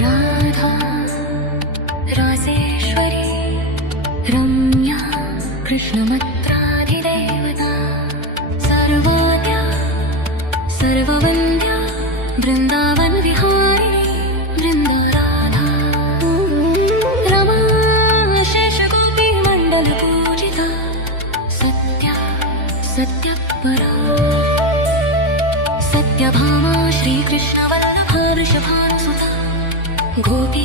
Radha Raseshwari Ramya कृष्णमत्राधिदेवता सर्वाद्या सर्ववन्द्या Vrindavan विहारिणी Vrinda Radha Rama शेषगोपी Mandal Pujita Satya सत्यपरा Satyabhama श्रीकृष्णवल्लभा वृषभानुसुता Gopi